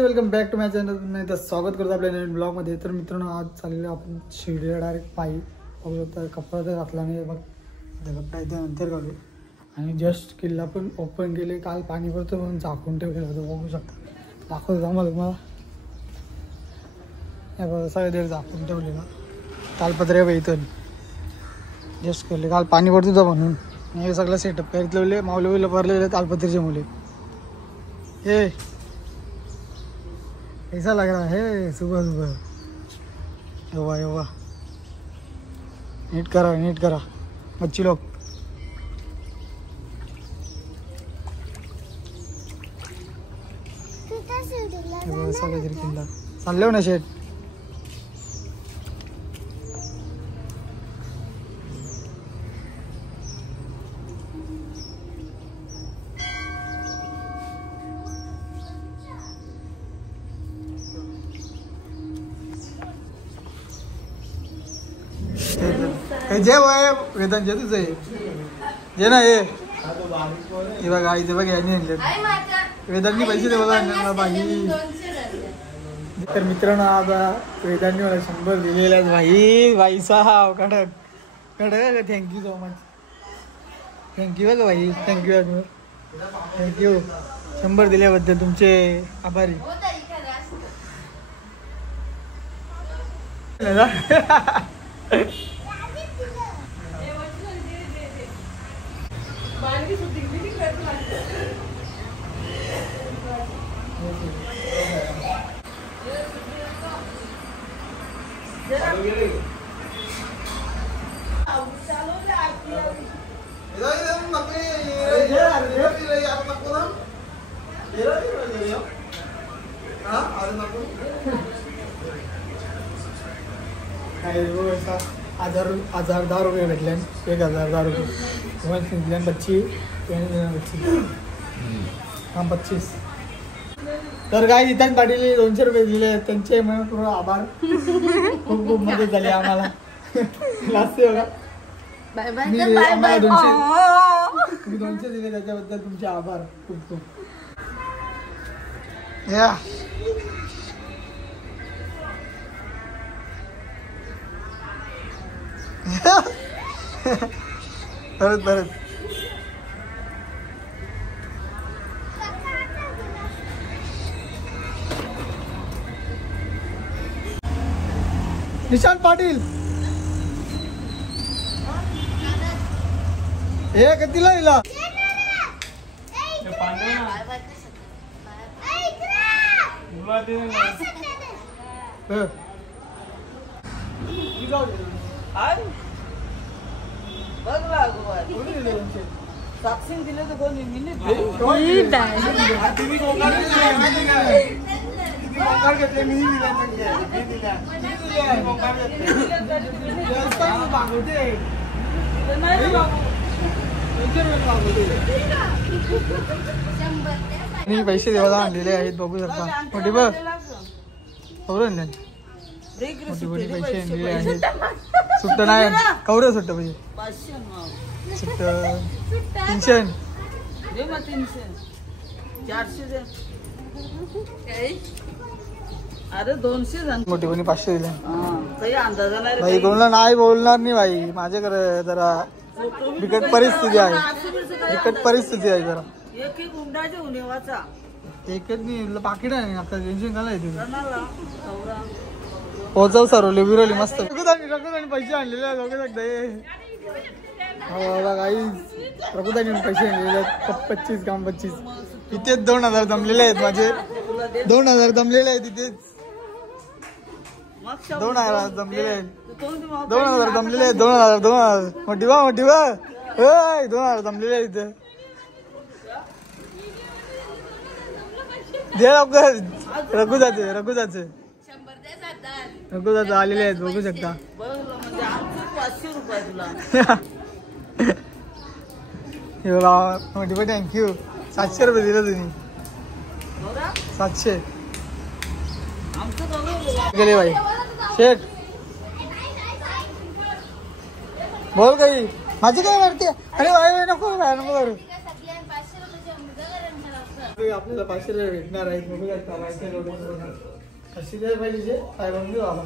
Guys welcome back to my channel. मी तर स्वागत करतो आपल्या नवीन ब्लॉग मध्ये. तर मित्रांनो आज चाललेलो आपण शिर्डीला डायरेक्ट पायी. बघू शकता कपडा तर घातला नाही बघ, कपडा इथे नंतर घालू. आणि जस्ट किल्ला पण ओपन केले. काल पाणी पडतं म्हणून झाकून ठेवलेलं होतं. बघू शकता, दाखवतो आम्हाला तुम्हाला. हे बघा सगळं देर झाकून ठेवलेलं. तालपत्रे बघ इथं जस्ट केले. काल पाणी पडत होतं म्हणून हे सगळं सेटअप करीत लावले. माऊली बिलं भरलेले तालपत्रीचे मुले. हे ऐसा लग रहा है सुबह सुबह. योवा योवा नीट करा बच्ची लोग. सगळे तरी किल्ला चालले हो ना शेट. जे वय वेदांत जे तुझं आहे जे ना हे बघा आईचे बघ यांनी आणले. वेदांनी पैसे दे बघा भाई. तर मित्रांनो आता वेदांनी मला 100 दिलेले आहेत भाई. भाई साहेब कडक थँक्यू सो मच. थँक्यू बघा भाई. थँक्यू 100 दिल्याबद्दल तुमचे आभारी. हजार 10 रुपये भेटले. 1010 रुपये बच्ची 25. तर काय नितान पाटील 200 रुपये दिले. त्यांचे मनपूर्वक आभार. खूप खूप मदत झाली आम्हाला. लास्ट बघा मी 200 दिले त्याच्याबद्दल तुमचे आभार खूप खूप. या परत निशांत पाटील हे कितीला दिला. साक्षीन दिले तर कोणी घेतले मी दिल्या. पैसे देवाला आणलेले आहेत बघू शकता. मोठी बघ मोठी पैसे आणलेले आहेत. सुट्ट नाही कवरे सुट्ट पाहिजे. सुट्ट 300 अरे 200 मोठी कोणी 500 दिले. काही अंदाजा नाही भाई कोणाला नाही बोलणार नाही भाई. माझ्याकडे जरा बिकट परिस्थिती आहे. जरा एक गुंडाच्या उन्हेवाचा एकच नाही पाकिट आहे. आता टेन्शन काय तुम्ही पोहोचव सरवले बिरवली मस्त. रघुदानी पैसे आणलेले आहेत बघू शकता. काही रघुदानी पैसे आणलेले आहेत. 25 काम 25. इथेच 2000 जमलेले आहेत माझे. 2000 जमलेले आहेत इथेच. 2000 जमलेले आहेत. 2000 जमलेले आहेत. 2000 मोठी बा 2000 जमलेले आहेत इथे. दे लवकर. रघुदाचे आलेले आहेत बघू शकता. हे बघा मोठी बा थँक्यू. 700 रुपये दिले तुम्ही. 700 गेले भाई. शेठ बोल काही माझी काय वाटते. अरे नको करू. आपल्याला 500 रुपये भेटणार आहेत. बघूया कशी द्यायला पाहिजे काय बघू बाबा.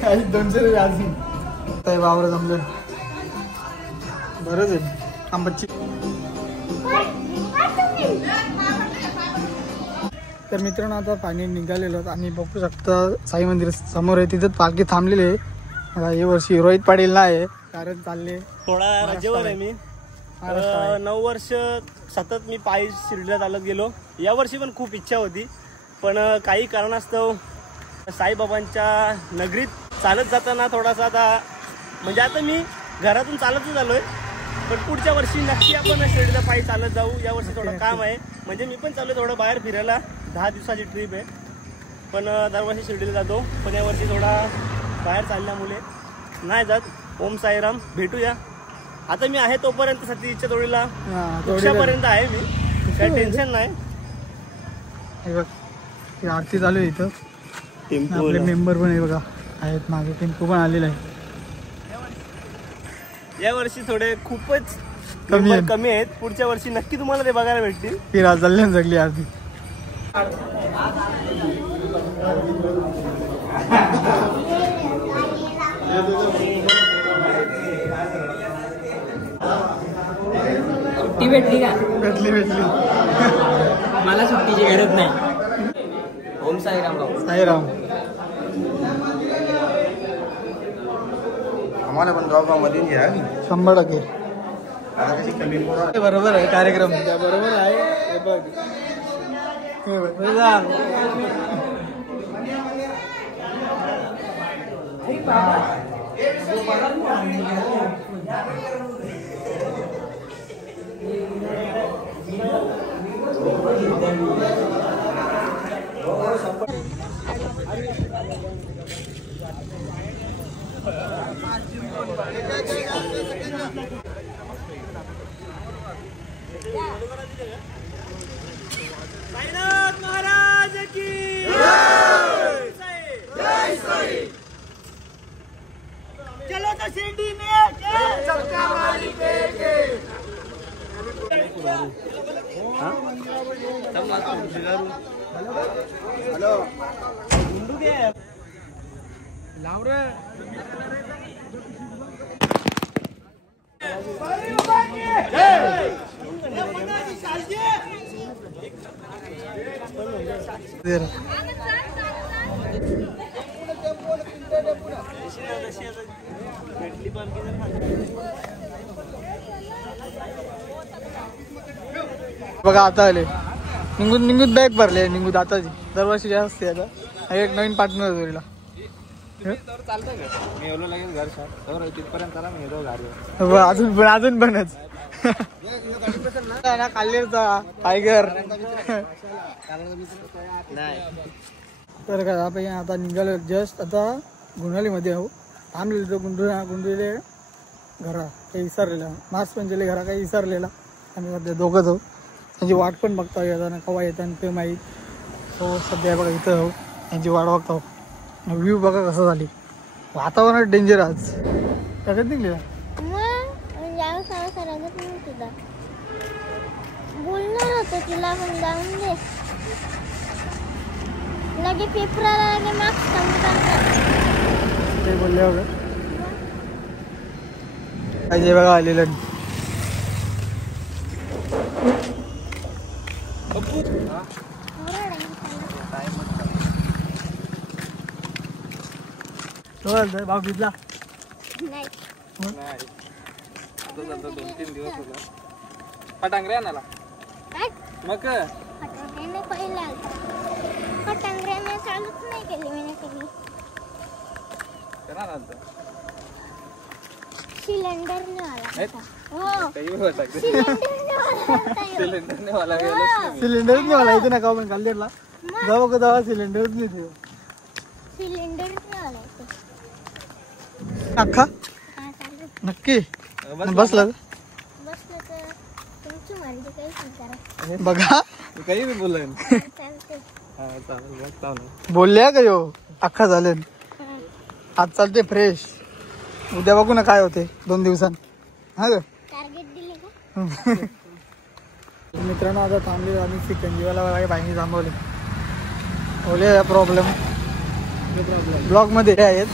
काही 200 रुपये अजून काय वावर जमलं बरंच आहे आंबटची. तर मित्रांनो आता पाणी निघालेलं आणि बघू शकता साई मंदिर समोर आहे तिथं पालखी थांबलेली आहे. या वर्षी रोहित पाटील नाही कारण चालले थोडा रजेवर आहे मी. 9 वर्ष सतत मी पायी शिर्डीला चालत गेलो. या वर्षी पण खूप इच्छा होती पण काही कारणास्तव साईबाबांच्या नगरीत चालत जाताना थोडासा आता म्हणजे आता मी घरातून चालतच आलोय पण पुढच्या वर्षी नक्की आपण शिर्डीला पायी चालत जाऊ. या वर्षी थोडं काम आहे म्हणजे मी पण चालू थोडं बाहेर फिरायला. 10 दिवसाची ट्रिप आहे पण दरवर्षी शिर्डीला जातो पण यावर्षी थोडा बाहेर चालल्यामुळे नाही जात. ओम साईराम भेटूया. आता मी आहे तोपर्यंत सतीच्या तोडीला वृक्षापर्यंत आहे मी काही टेन्शन नाही. आरती चालू आहे इथं. आपले मेंबर पण आहे बघा आहेत मागे टेम्पो पण आलेला आहे. या वर्षी थोडे खूपच कमी आहेत. पुढच्या वर्षी नक्की तुम्हाला ते बघायला भेटतील. फिरा चालली सगळी आरती. सुट्टी भेटली का? भेटली मला सुट्टीची गरज नाही. ओम साईराम. साईराम. आम्हाला पण गावामध्ये घ्या 100%. आता कशी कमी बरोबर आहे कार्यक्रम बरोबर आहे. हे बघ साईनाथ महाराज की चलो तो शिर्डी में सबका मालिक एक है. हेलो गुंडू के लाव रे. बघा आता आले निघून बॅग भरले निघून आता दरवर्षी जास्त असते. आता एक नवीन पार्टनर जोडीला अजून बनच काल्लेरचा टायगर. तर काय आपण आता निघालो जस्ट आता गुंडालीमध्ये आहो. थांबलेलं तर गुंडले घरा काही विसरलेला मास्क पण गेले घरा काही विसरलेला. आम्ही सध्या दोघंच आहो. त्यांची वाट पण बघता येताना केव्हा येताना ते माहीत. हो सध्या बघा इथं आहो यांची वाट बघता. व्ह्यू बघा कसं झाली. वातावरण डेंजर आज सगळ्यात निघले. बोलणार होतं तिला पण जाऊन दे लगे पेपराला लगे मार्क्स कमी करतात ते बोलले बघा काय जे बघा आलेलं. भाव घेतला नाही. 2-3 दिवस होता. पटांगरे आणाला मग फटांगऱ्याने पहिला फटांगऱ्याने चालूच नाही केली मी कधी. सिलेंडरने वाला हो सिलेंडरने वाला इथे नका पण काल्लेरला जाऊ का जावा सिलेंडरच नाही ठेव. सिलेंडरने वाला अख्खा नक्की बसला बसलं तर तुमची मर्जी काही स्वीकारा. बघा काही बोलला चालते बोलल्या का यो अख्खा झाले आज चालते फ्रेश. उद्या बघू ना काय होते 2 दिवसांत. हा ग टार्गेट दिले का? मित्रांनो आता थांबले आम्ही चिकनजीवाला बाईने थांबवले. बोले प्रॉब्लेम ब्लॉग मध्ये आहेत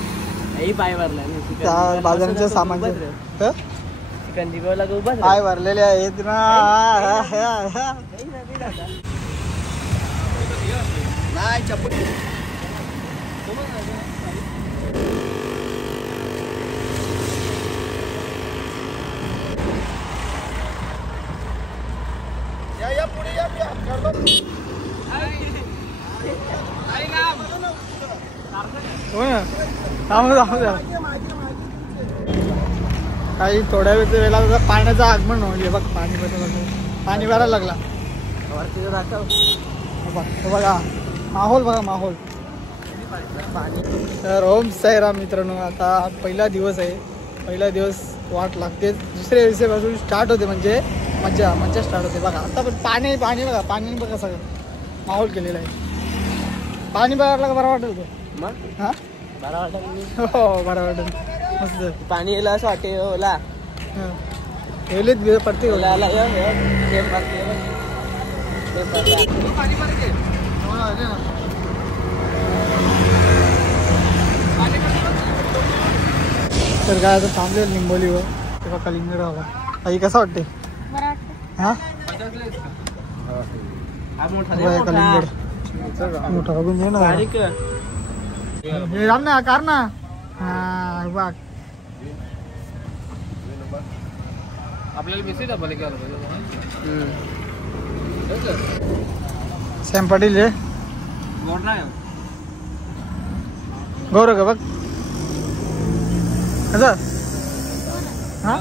पाय भरला त्या बाजाराच्या सामान चिकन जिगवला पाय भरलेले आहेत ना. हो ना थांबू काही थोड्या वेळेला पाण्याचं आगमन होईल. बघ पाणी भरायला लागला. बघा माहोल बघा माहोल पाणी. तर ओम साईराम मित्रांनो आता पहिला दिवस आहे. पहिला दिवस वाट लागते. दुसऱ्या दिवसापासून स्टार्ट होते म्हणजे मज्जा स्टार्ट होते. बघा आता पण पाणी बघा पाणी बघा सगळं माहोल केलेला आहे. पाणी बघायला बरं वाटत होतं मग. हा बरा वाटत. हो बरं वाटत मस्त. पाणी येलं असं वाटे ओला पडते तर काय आता थांबले लिंबोलीवर तेव्हा कलिंगड हवा. आई कसा वाटते? बरं वाटतं. हा मोठा कलिंगड मोठा बघून घे ना. हे राम ना कार ना. हा बघ आपल्याला मेसेज दाखवले की सॅम पाटील रे गौरव का बघ कसं. हा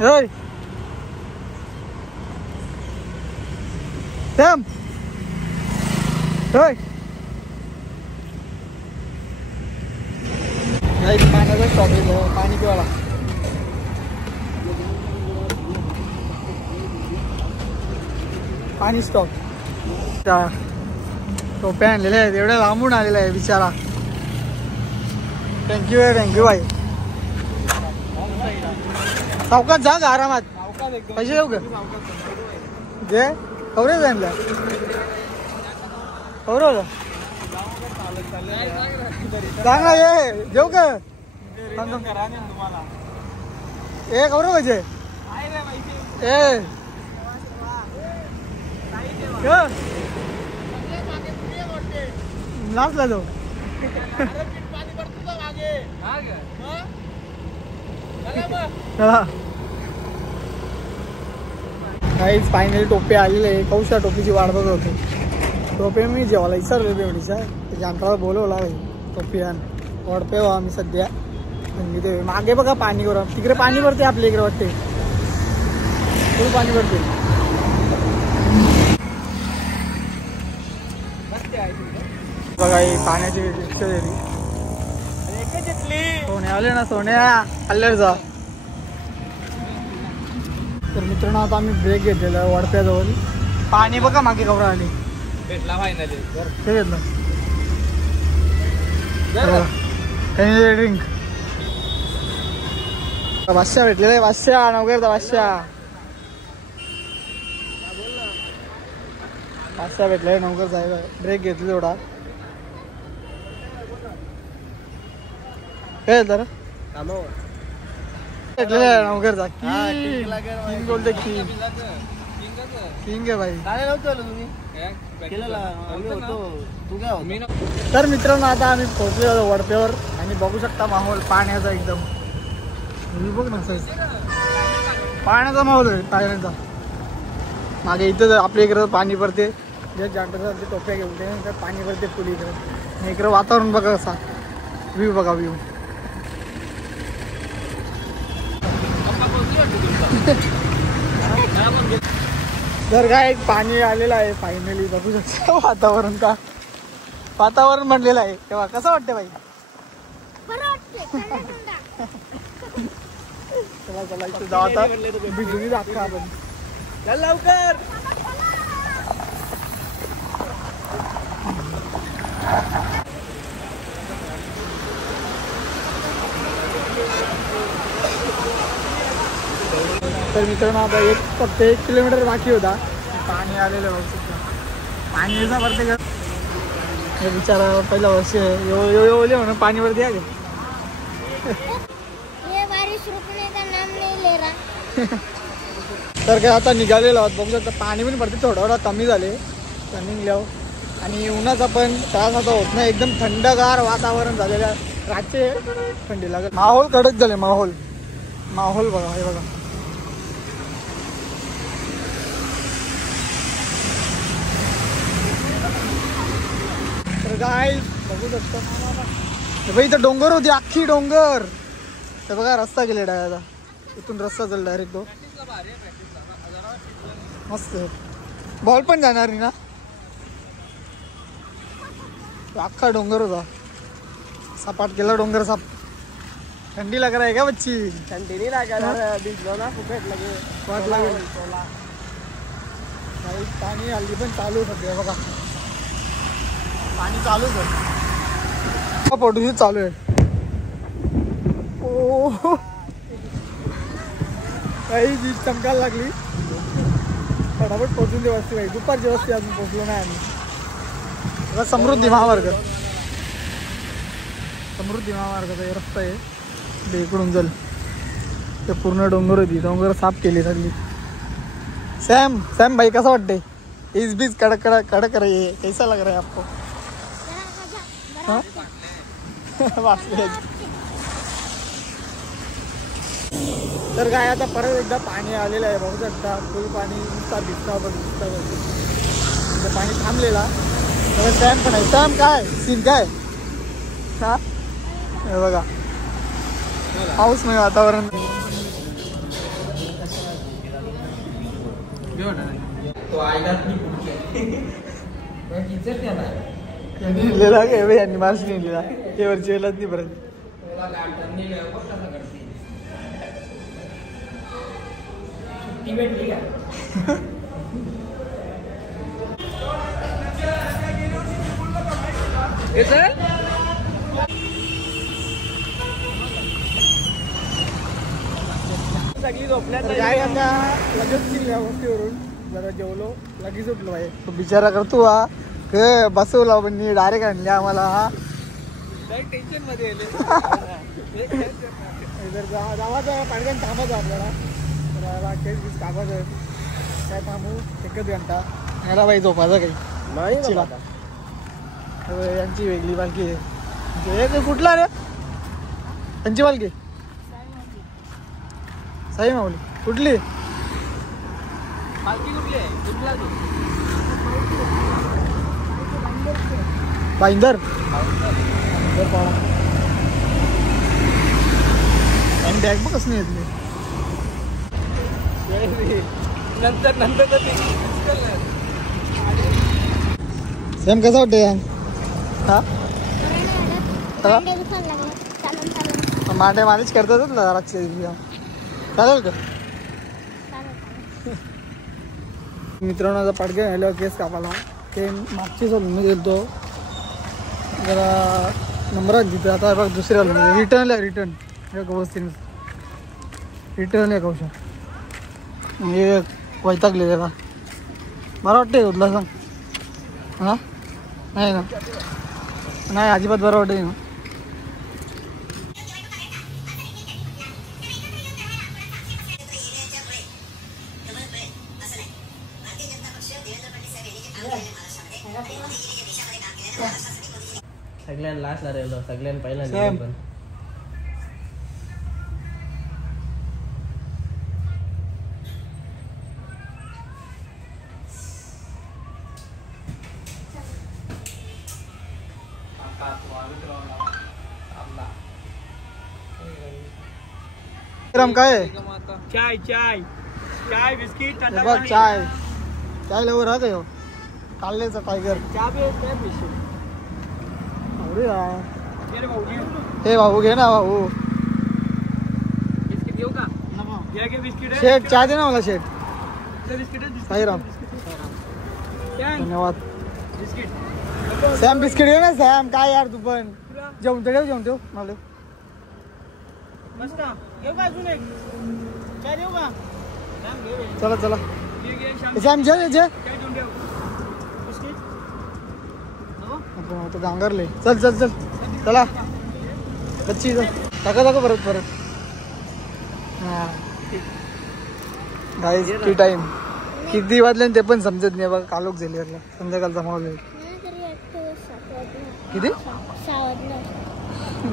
Hey! Sam! Hey! पाण्याचा स्टॉक आहे पाणी पिवाला. पाणी स्टॉक टोप्या आणलेल्या आहेत. एवढ्या लांबून आलेला आहे बिचारा. थँक्यू भाई. सावकाश जा का आरामात. पैसे देऊ का जे कवरेज आणला कवरव चांगला ये जेऊ का ए कवरव पाहिजे ए नाचला जाऊ. काहीच फायनली टोपे आलेले आहे. कौशा टोपीची वाट बघत होते. टोपे मी जेवायला विसरले बेवडीच्या त्याच्या अंतराला बोलवला टोपी आण वडपे हो आम्ही सध्या ते मागे बघा पाणी करू. तिकडे पाणी भरते आपल्या इकडे वाटते फुल पाणी भरते. बघा ही पाण्याची रिक्षा झाली. सोन्या आले ना सोन्या आले जा. तर मित्रांनो आता आम्ही ब्रेक घेतलेला वडप्याजवळ. पाणी बघा मागे कवर आली भेटला फायनली ते घेतलं ड्रिंक. बादशा भेटलेला आहे. बादशा नवघरचा बादशा भेटलाय नवघर जायला. ब्रेक घेतली थोडा. काय तर भेटलेला आहे नवघरचा. किंग बोलते किंग आहे भाई. तर मित्रांनो आता आम्ही पोहोचलो वडप्यावर आणि बघू शकता माहोल पाण्याचा एकदम बघ ना पाण्याचा माहोल आहे पाण्याचा. मागे इथं आपल्या इकडं पाणी भरते जांटासारखे टोप्या घेऊन ते पाणी भरते फुल इकडं. इकडं वातावरण बघा कसा व्ह्यू बघा व्ह्यू. तर काय पाणी आलेलं आहे फायनली बघू शकता वातावरण का वातावरण बनलेलं आहे तेव्हा कसं वाटतं बाई? बरं वाटतंय, थंड-थंड. चला चला इथे जाऊ आता भिजून दाखवा आपण. चल लवकर. तर मित्रांनो आता फक्त 1 किलोमीटर बाकी होता. पाणी आलेलं बघ. पाणी यायचा प्रत्येक हे बिचारा पहिला वर्ष ओले म्हणून पाणीवरती आले. ये बारिश रुकने का नाम नहीं ले रहा. तर काय आता निघालेलो आहोत. बघू शकता पाणी पण पडते थोडा कमी झाले रनिंग लाव. आणि उन्हाचा पण त्रास आता होत नाही. एकदम थंडगार वातावरण झालेलं. रातचे थंडी लागत. माहोल कडक झाले. माहोल बघा हे बघा. तर काय बघू शकतो भाई इथं डोंगर होती अख्खी डोंगर. तर बघा रस्ता गेले आता इथून रस्ता चालला डायरेक्ट तो मस्त. बॉल पण जाणार नाही ना. अख्खा डोंगर होता सपाट केला डोंगर साप. ठंडी लग रहा है क्या बच्ची? थंडी नहीं लगा भिजलो ना फुकट लगे वाट लागेल. पाणी हल्ली पण चालू सध्या बघा. पाणी चालूच आहे. फोटोशूट चालू आहे. ओ काही जी चमकायला लागली. फटाफट पोहोचून दे वस्ती भाई. दुपारची वस्ती अजून पोहोचलो नाही आम्ही. समृद्धी महामार्ग हे रस्ता आहे. इकडून चल ते पूर्ण डोंगर होती. डोंगर साफ केली सगळी. सॅम भाई कसं वाटते? इस बीच कड़क रही है. कैसा लग रहा है आपको? तर काय आता परत एकदा पाणी आलेलं आहे. बघू शकता फुल पाणी नुसता भिजता पाणी थांबलेला. सॅम पण आहे. सॅम काय सीन काय हा हे बघा. पाऊस नाही वातावरण. लिहिला का यांनी मार्क्स नाही लिहिला. हे वरची वेळाच नाही परत. सगळी झोपण्यात काय आता लगेच गेली वस्तीवरून जरा जेवलो लगेच उठलो भाई. बिचारा करतो हा बसवला पण डायरेक्ट आणले आम्हाला. टेन्शन मध्ये जावाचं पाणी थांबायचं आपल्याला. केस बीस कापायचं काय थांबू 1 घंटा. याला बाई झोपायचं काही यांची वेगळी पालखी आहे. कुठला रे यांची पालखी? साई माऊली. कुठली पालखी कुठली आहे? भाईंदर आणि बॅग बघ कसं नाही येतली. नंतर सेम कसं वाटतं यार? हा माटे मालिश करतातच ना रातच्या चालेल का? मित्रांनो आता पाडगे राहिल्यावर केस कापाला. ते मागची सलून मी गेलो जरा नंबरात तिथं. आता बघ दुसऱ्या रिटर्न व्यवस्थित रिटर्न आहे कौशा. हे वैतागले त्याला. बरं वाटते तुला सांग? हां नाही ना. नाही अजिबात बरं वाटते ना. सगळ्यांना लास्ट राहिलो. सगळ्यांना पहिला पण काय चाय बिस्किट चाय लवर हा काय काढलेचा टायगर. चहा पे रे हे भाऊ घे ना भाऊ. बिस्किट घेऊ का? घे बिस्किट. शेठ चहा दे ना मला शेठ. साईराम धन्यवाद. सॅम बिस्किट घे ना सॅम. काय यार तू पण जेवण ठेव मला. चला चला सॅम जे तो गांगरले. चल चल चल चला बच्ची टाका परत. हा गाईज टी टाइम किती वाजले ते पण समजत नाही बघा. कालोख झाली यातला संध्याकाळचा माहोल आहे. किती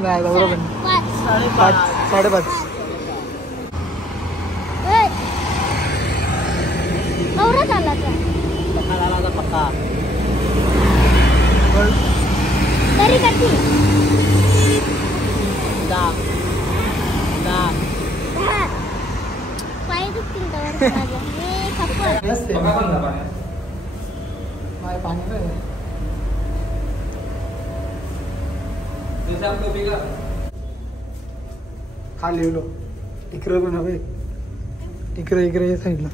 नाही बरोबर 5:30. पक्का तरी कधी पाय दुखतील तर माझं मी खप्पड पाणी खाली येलो इकडे पण हवे. इकडे या साईडला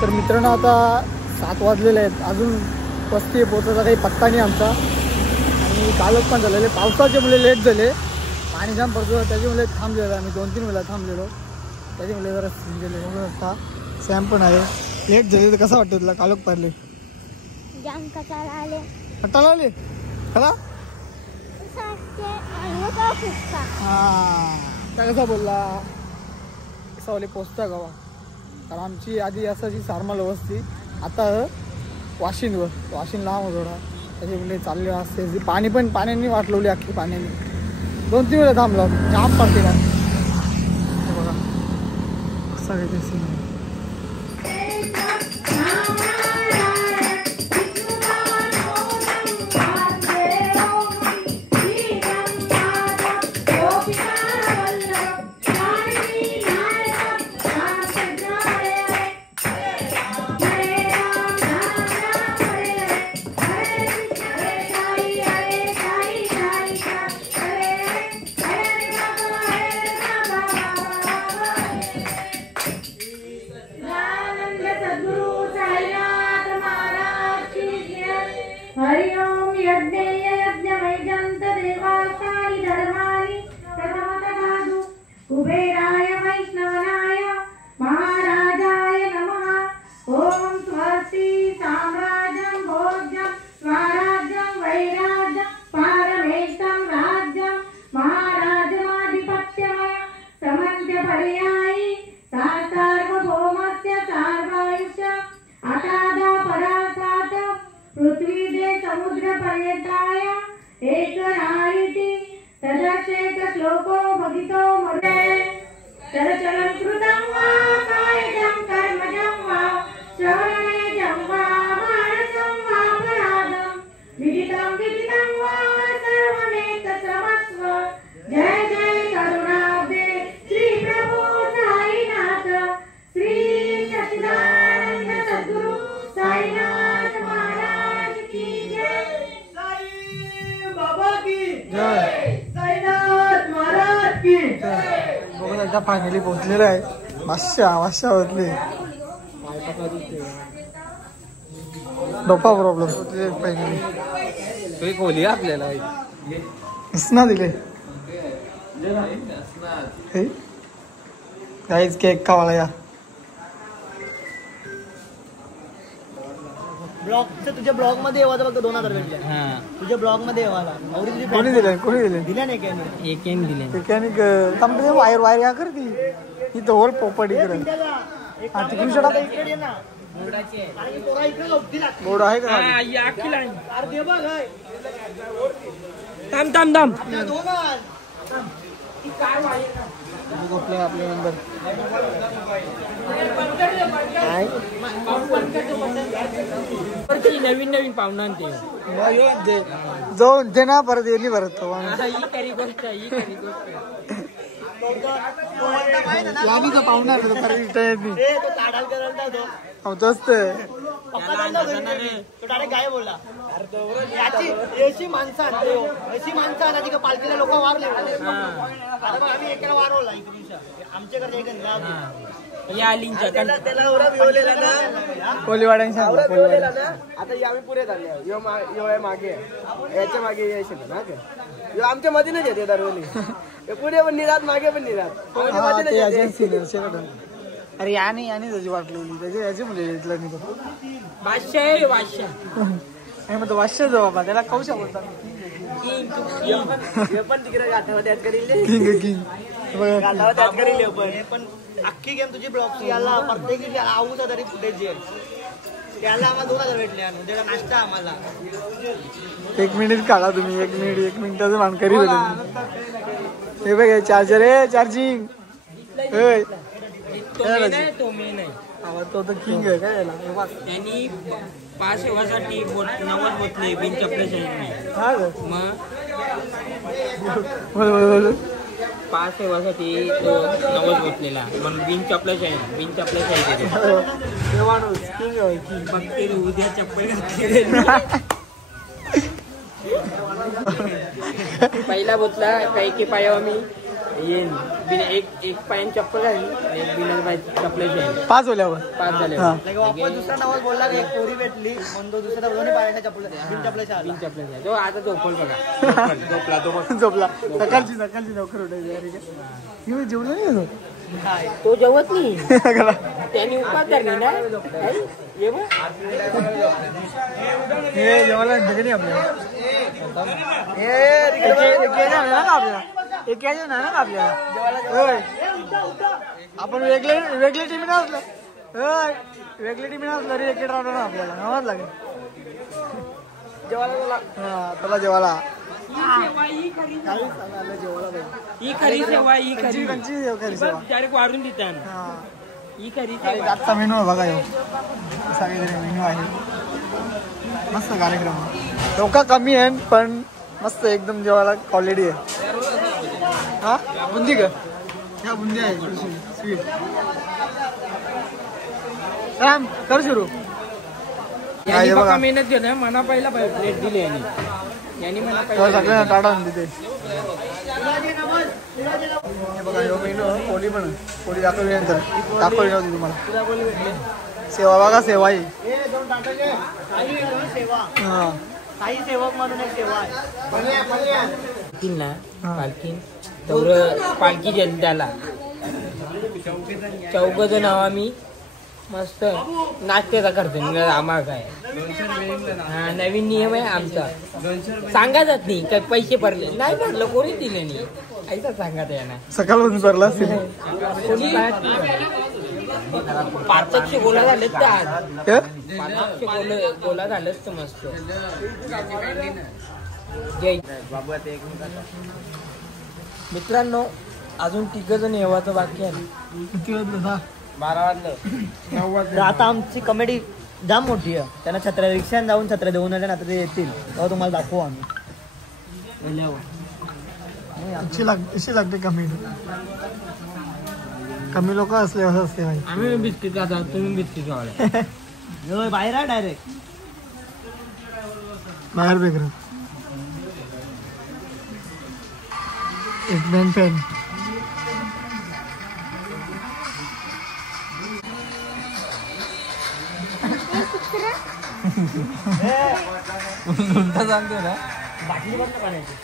तर मित्रांनो आता 7 वाजलेले आहेत. अजून वस्ती पोहोचायचा काही पत्ता नाही आमचा. आणि कालच पण झालेले पावसाचे मुले लेट झाले. पाणी जाम पडतो त्याच्यामुळे थांबलेलो आम्ही 2-3 वेळा थांबलेलो. त्याच्यामुळे जरा गेले बघू शकता. सॅम पण आहे. लेट झाले तर कसं वाटतं तुला? कालोख पडले जाम कटाळा आले. कटाळा आले कला हां त्या कसा बोलला कसा वाले पोचता गावा. कारण आमची आधी असाची सारमाल वस्ती आता वाशिन लांब हो थोडा. त्याच्यामुळे चालले असते. पाण्याने वाट लावली अख्खी पाण्याने. 2-3 वेळा थांबलो जाम पडते का बघा कसा काही सीन. कुबेराय वैष्णवनाय महाराजाय नमः. ओम स्वस्ति साम्राज्यं भोज्यं स्वराज्यं वैराज्यं पारमेष्टं राज्यं महाराजमाधिपत्यमय समन्त्यपर्यायी सार्वभौमस्य सार्वायुष्य अटादा परासात पृथ्वीदे समुद्रपर्यंताय एकरायिति तदशेक श्लोको भगितो मरे. चलचलं कृतं वा कायजं कर्मजं वा श्रवणेजं वा मानसं वा अपराधं विदितं वा सर्वमेतत्सर्वस्व. जय जय करुणाब्दे श्री प्रभु साईनाथ श्री सच्चिदानंद सद्गुरु साईनाथ महाराज की जय. साई बाबा की जय. साईनाथ महाराज की जय. बघा आता फायनली पोहोचलेलं आहे. वाशा होतली डोपा प्रॉब्लेम खोली आपल्याला ना दिले काहीच केक खावाला या ब्लॉग तुझ्या ब्लॉग मध्ये येवा फक्त 2000 भेटले तुझ्या ब्लॉग मध्ये येवाला कोणी दिले दिल्या नाही काय कंपनी वायर या करती इथं होल पोपट इकडे बोर्ड आहे का आपल्या नंबर नवीन पाहुणा जो दे ना परत येली परत पाहुणा तोच काय बोलला अशी माणसं आणली का पालखीला लोक वारले आम्ही एकाला वारवला आमच्याकडे आता आम्ही पुढे झाले मागे याच्या मागे यायचे ना आमच्या मधीनच येते दरवेळी पुढे पण निरात मागे पण निरात अरे याने त्याची वाटलेली त्याची याची मुले इथलं नाही तो वाश्य जो बाबा त्याला कौशा बोलतात पण तिकडे गाठावर त्यात करील पण अख्खी गेम तुझी ब्लॉग याला प्रत्येक आऊचा तरी फुटेज त्याला आम्हाला 2000 भेटले त्याला नाश्ता आम्हाला 1 मिनिट काढा तुम्ही 1 मिनिटाचं मानकरी भेटेल हे बघ चार्जर आहे चार्जिंग तो तर किंग आहे काय त्यांनी 5 सेवासाठी 90 बोतले बिन चपल्याचे बोल 5 सेवासाठी 90 बोतलेला पण बिन चपल्याचे उद्या चप्पल पहिला बोतला काही की पायावर मी येईन बिना एक पायान चप्पल घाली एक बिना चपल्याचे 5 झाल्यावर 5 झाले दुसरा नावाज बोलला एक पोरी भेटली म्हणून तो दुसऱ्या दोन्ही पायाच्या चपल्याच्या तो आता झोपल बघा झोपला सकाळची लवकर उठायची जेवण नाही तो जेवत नाही त्यांनी उपास धरली ना हे जेवायला नाही आपल्याला आपण वेगळी टीम असलं रे एक राहणार ना आपल्याला नवाज लागेल त्याला जेवायला वाढून देतात आजचा मेनू आहे बघा सगळे मेनू आहे मस्त कार्यक्रम लोक कमी आहे पण मस्त एकदम जेवायला क्वालिटी आहे हा बुंदी का ह्या बुंदी आहे स्वीट राम कर सुरू मेहनत घेतोय मना पहिला प्लेट दिली यांनी मला सगळ्यांना टाटा तिथे बघा मेनू पोळी पण पोळी दाखवली नंतर दाखवली नव्हती तुम्हाला सेवा बघा सेवा ही काही सेवक म्हणून एक सेवा आहे ना पालखी तेवढ पालखी जनताला 4 जण आम्ही मस्त नाश्त्याचा खर्च आम्हाला काय हा नवीन नियम आहे आमचा सांगा जात नाही काय पैसे भरले नाही भरलं कोणी दिले नाही ऐसा सांगा ना सकाळपासून भरला असेल कोणी 500 गोला झालेत तर आज 500 गोला झालेच तर मस्त मित्रांनो अजून 3 जण येवाचं बाकी आहे 12 वाजलं 9 वाजलं आता आमची कमेडी जाम मोठी आहे त्यांना छत्र्या रिक्षाने जाऊन छत्र्या देऊन आले ना आता ते येतील तेव्हा तुम्हाला दाखवू आम्ही अशी लागते कमी लोक असले असं असते भाई आम्ही बिस्किट खाता तुम्ही बिस्किट खावले बाहेर आहे डायरेक्ट बाहेर बेकर एक बँड फॅन दुसरं उलटा सांगतो ना बाटली बंद करायची